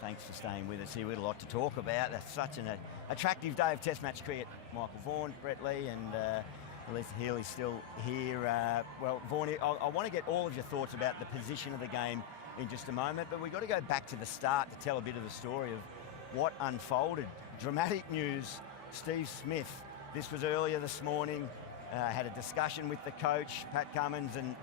thanks for staying with us here. We had a lot to talk about. That's such an attractive day of Test match cricket. Michael Vaughan, Brett Lee and Alyssa Healy still here. Well, Vaughan, I want to get all of your thoughts about the position of the game in just a moment, but we've got to go back to the start to tell a bit of the story of what unfolded. Dramatic news, Steve Smith. This was earlier this morning. Had a discussion with the coach, Pat Cummins, and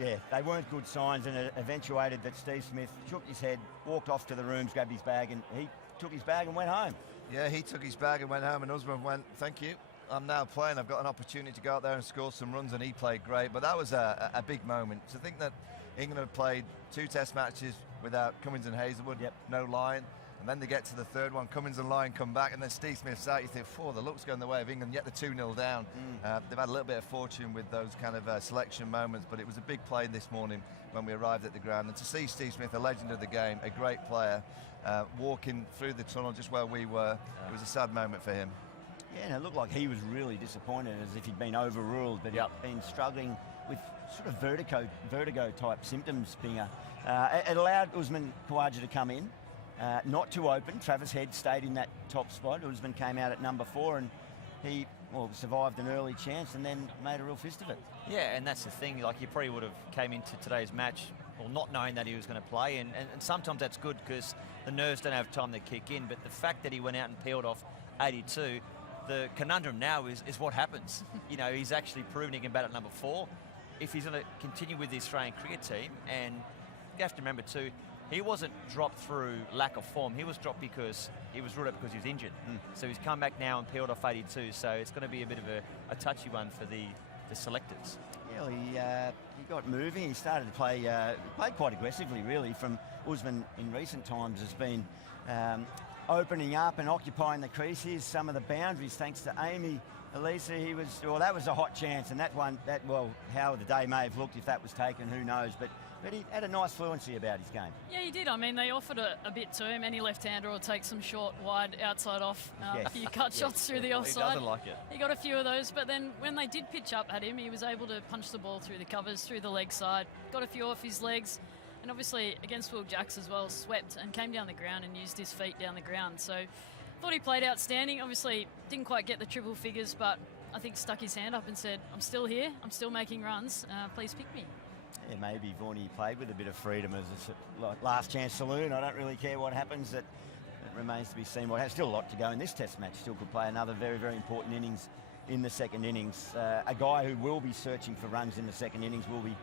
yeah, they weren't good signs, and it eventuated that Steve Smith shook his head, walked off to the rooms, grabbed his bag, and he took his bag and went home. Yeah, he took his bag and went home, and Usman went, thank you. I'm now playing. I've got an opportunity to go out there and score some runs, and he played great. But that was a big moment. To think that England have played 2 Test matches without Cummins and Hazelwood, no Lyon, and then they get to the third one, Cummins and Lyon come back, and then Steve Smith's out. You think, the luck's going the way of England, yet they're 2-0 down. They've had a little bit of fortune with those kind of selection moments, but it was a big play this morning when we arrived at the ground. And to see Steve Smith, a legend of the game, a great player, walking through the tunnel just where we were, it was a sad moment for him. Yeah, and it looked like he was really disappointed, as if he'd been overruled, but he'd been struggling with sort of vertigo-type symptoms. It allowed Usman Khawaja to come in, not to open. Travis Head stayed in that top spot. Usman came out at number 4, and he survived an early chance and then made a real fist of it. Yeah, and that's the thing. Like, he probably would have came into today's match not knowing that he was going to play, and sometimes that's good because the nerves don't have time to kick in. But the fact that he went out and peeled off 82. The conundrum now is what happens. You know, he's actually proven he can bat at number 4. If he's going to continue with the Australian cricket team, and you have to remember too, he wasn't dropped through lack of form. He was dropped because he was ruled out because he was injured. So he's come back now and peeled off 82. So it's going to be a bit of a touchy one for the selectors. Yeah, he got moving. He started to play, played quite aggressively, really. From Usman in recent times has been opening up and occupying the crease. Here's some of the boundaries thanks to Amy. Alyssa, that was a hot chance, and how the day may have looked if that was taken, who knows, but he had a nice fluency about his game. Yeah, he did. I mean, they offered a bit to him. Any left-hander will take some short, wide, outside off, a few cut shots through the offside. He doesn't like it. He got a few of those, but then when they did pitch up at him, he was able to punch the ball through the covers, through the leg side, got a few off his legs. And obviously against Will Jacks as well, swept and came down the ground and used his feet down the ground. So thought he played outstanding. Obviously didn't quite get the triple figures, but I think stuck his hand up and said, I'm still here, I'm still making runs, please pick me. Yeah, maybe Vaughan played with a bit of freedom as a last chance saloon. I don't really care what happens. It remains to be seen. Still a lot to go in this Test match. Still could play another very, very important innings in the second innings. A guy who will be searching for runs in the second innings will be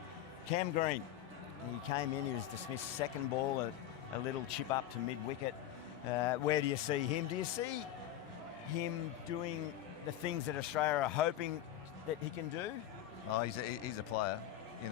Cam Green. He came in, he was dismissed second ball, a little chip up to mid-wicket. Where do you see him? Do you see him doing the things that Australia are hoping that he can do? Oh, he's a player,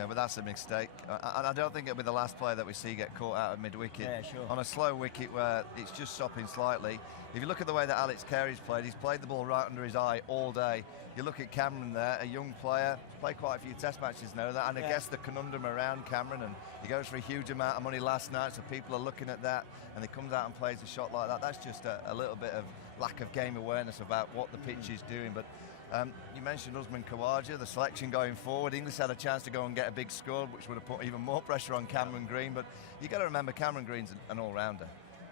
but that's a mistake. And I don't think it'll be the last player that we see get caught out of mid-wicket. Yeah, sure. On a slow wicket where it's just stopping slightly. If you look at the way that Alex Carey's played, he's played the ball right under his eye all day. You look at Cameron there, a young player, played quite a few Test matches now, and I guess the conundrum around Cameron, and he goes for a huge amount of money last night, so people are looking at that, and he comes out and plays a shot like that. That's just a little bit of lack of game awareness about what the pitch is doing. But you mentioned Usman Khawaja, the selection going forward. English had a chance to go and get a big score, which would have put even more pressure on Cameron Green, but you got to remember Cameron Green's an all-rounder,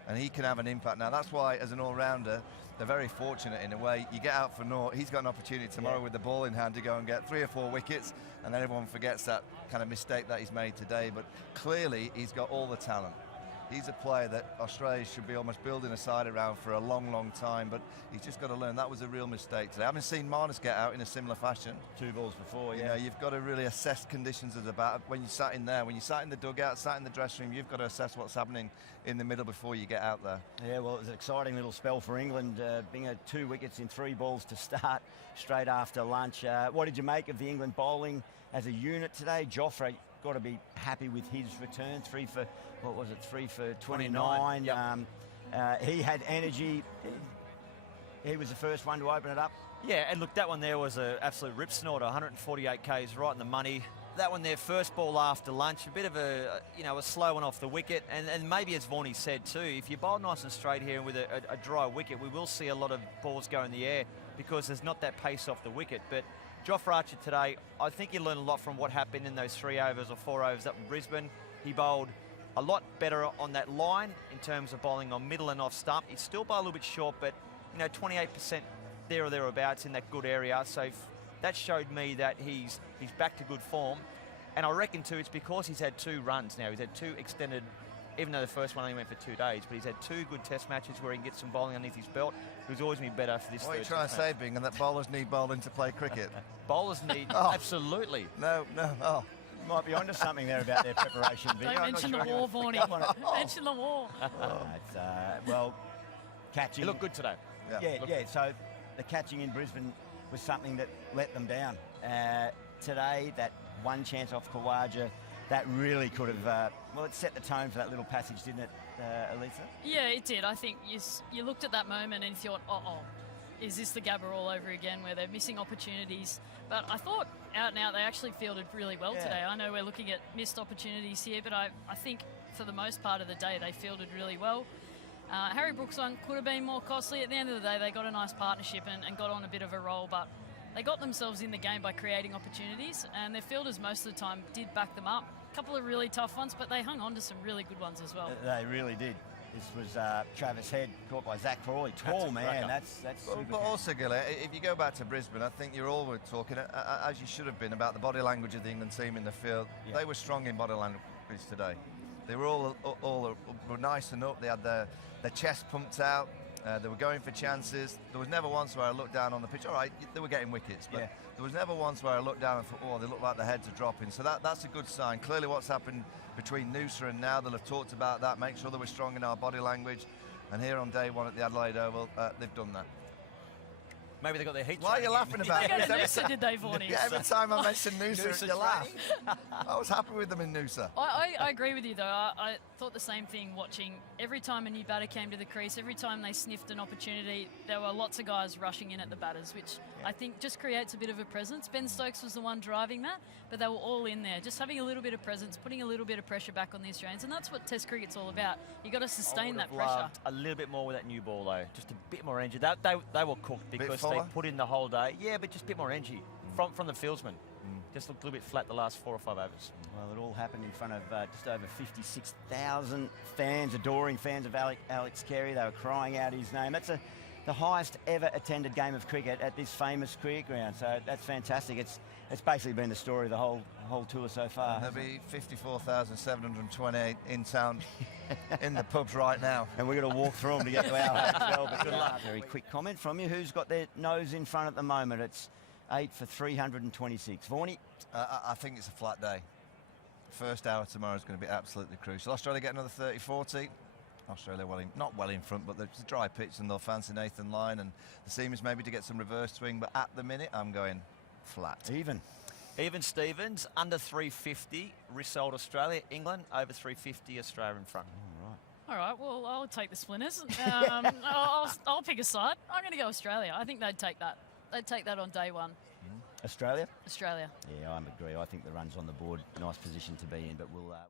and he can have an impact. Now, that's why, as an all-rounder, they're very fortunate in a way. You get out for naught, he's got an opportunity tomorrow with the ball in hand to go and get 3 or 4 wickets, and then everyone forgets that kind of mistake that he's made today. But clearly, he's got all the talent. He's a player that Australia should be almost building a side around for a long, long time, but he's just got to learn that was a real mistake today. I haven't seen Marnus get out in a similar fashion. 2 balls before, yeah. You've got to really assess conditions as a batter. When you sat in there, when you sat in the dugout, sat in the dressing room, you've got to assess what's happening in the middle before you get out there. Yeah, well, it was an exciting little spell for England, being 2 wickets in 3 balls to start straight after lunch. What did you make of the England bowling as a unit today? Joffre, got to be happy with his return. 3 for 29. Yep. He had energy. He was the first one to open it up. Yeah, and look, that one there was an absolute rip snorter. 148 Ks right in the money. That one there, first ball after lunch, a bit of a slow one off the wicket, and maybe as Vaughan said too, if you bowl nice and straight here and with a dry wicket, we will see a lot of balls go in the air because there's not that pace off the wicket. But Jofra Archer today, I think he learned a lot from what happened in those 3 overs or 4 overs up in Brisbane. He bowled a lot better on that line in terms of bowling on middle and off stump. He's still by a little bit short, but 28% there or thereabouts in that good area. So that showed me that he's back to good form. And I reckon too, it's because he's had 2 runs now. He's had 2 extended, even though the first one only went for 2 days, but he's had 2 good test matches where he can get some bowling underneath his belt. He's always been better for this. What are you trying to say, Bing, and that bowlers need bowling to play cricket? Bowlers need, absolutely. No. Oh. Might be onto something there about their preparation. Don't mention the war, Vaughnie. Mention the war. Well, catching. He looked good today. Yeah. So the catching in Brisbane was something that let them down. Today, that one chance off Khawaja, that really could have, it set the tone for that little passage, didn't it, Alyssa? Yeah, it did. I think you looked at that moment and you thought, is this the Gabba all over again where they're missing opportunities? But I thought out and out they actually fielded really well today. I know we're looking at missed opportunities here, but I think for the most part of the day they fielded really well. Harry Brooks one could have been more costly. At the end of the day, they got a nice partnership and got on a bit of a roll, but they got themselves in the game by creating opportunities, and their fielders most of the time did back them up. A couple of really tough ones, but they hung on to some really good ones as well. They really did. This was Travis Head caught by Zach Crawley. Tall man. That's But also, Gilly, if you go back to Brisbane, I think you're all talking, as you should have been, about the body language of the England team in the field. Yeah. They were strong in body language today. They were all were nice and up. They had their chest pumped out. They were going for chances. There was never once where I looked down on the pitch. All right, they were getting wickets, but there was never once where I looked down and thought, they look like their heads are dropping. So that's a good sign. Clearly what's happened between Noosa and now, they'll have talked about that, make sure they were strong in our body language. And here on day 1 at the Adelaide Oval, they've done that. Maybe they got their heat. Why are you laughing about it? Noosa, did they, Vaughnie? Yeah, every time I mention Noosa, you laugh. I was happy with them in Noosa. I agree with you, though. I thought the same thing watching. Every time a new batter came to the crease, every time they sniffed an opportunity, there were lots of guys rushing in at the batters, which I think just creates a bit of a presence. Ben Stokes was the one driving that, but they were all in there, just having a little bit of presence, putting a little bit of pressure back on the Australians, and that's what Test cricket's all about. You've got to sustain that pressure. Loved a little bit more with that new ball, though. Just a bit more energy. They were cooked because they put in the whole day. Yeah, but just a bit more energy from the fieldsman. Just looked a little bit flat the last 4 or 5 overs. Well, it all happened in front of just over 56,000 fans, adoring fans of Alex Carey. They were crying out his name. That's the highest ever attended game of cricket at this famous cricket ground. So that's fantastic. It's basically been the story of the whole tour so far. There'll be 54,728 in town in the pubs right now. And we're going to walk through them to get to our hotel. But good luck. Very quick comment from you. Who's got their nose in front at the moment? It's 8 for 326. Vaughnie? I think it's a flat day. First hour tomorrow is going to be absolutely crucial. Australia get another 30-40. Australia not well in front, but there's a dry pitch and they'll fancy Nathan Lyon and the seamers maybe to get some reverse swing. But at the minute, I'm going flat. Even Stevens, under 350, Rissold Australia. England, over 350, Australia in front. All right, well, I'll take the splinters. I'll pick a side. I'm going to go Australia. I think they'd take that. They'd take that on day 1. Australia? Australia. Yeah, I agree. I think the run's on the board. Nice position to be in, but we'll...